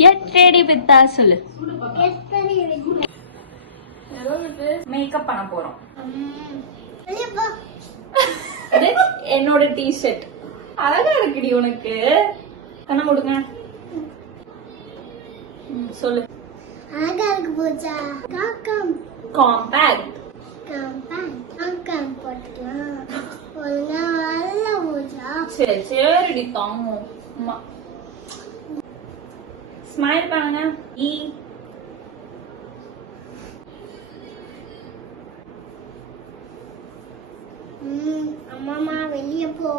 Get ready with us சொல்லு. Makeup பண்ண போறோம். என்னோட டி-ஷர்ட் அழகா இருக்குடி உனக்கு. கண்ண மூடுங்க. சொல்லு. அழகா இருக்கு பூஜா. காக்கம். காம்பேக்ட். காம்பேக்ட் போட்டுக்கலாம். ஒழுங்கா வரல பூஜா. சரிடி தாமோ. ஸ்மைல் பண்ணுங்க. அம்மா வெளிய போ.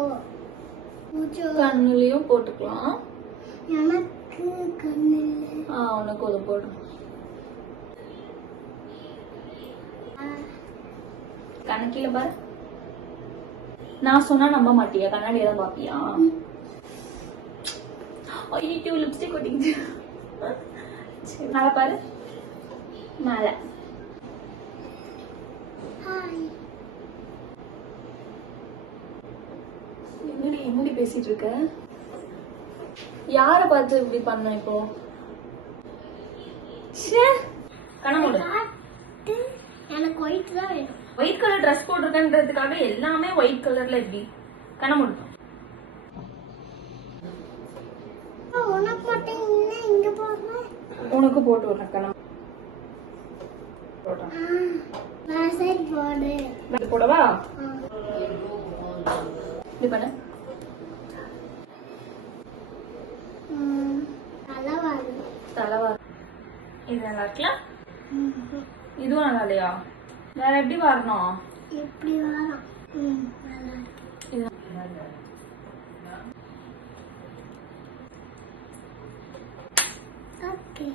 கண்ணுலயும் போட்டுக்கலாம். எனக்கு கண்ணு உனக்கு ஒரு போடு. கணக்கில பாரு. நான் சொன்னா நம்ப மாட்டியா? கண்ணாடி தான் பாப்பியா? ஐயோ லிப்ஸ்டிக் ஒட்டிங்க. மேல பாரு. மேல என்னடி பேசிட்டு இருக்க? யார பார்த்து இப்படி பண்ண? இப்போ கண்ணாடி எனக்கு ஒயிட் தான் வேணும். ஒயிட் கலர் ட்ரெஸ் போட்டிருக்கன்றதுக்காக எல்லாமே ஒயிட் கலர்ல எப்படி? கண்ணாடி உனக்கு மட்டும் இங்க போடுற. உனக்கு போட்டு விடுறேன். கண்ணா போடு. போடவா? இப்படி பண்ணு. தலைவா இது நல்லா இருக்குல்ல? இதுவும் நல்லா இல்லையா? வேற எப்படி வரணும்? எப்படி வரணும்? ஓகே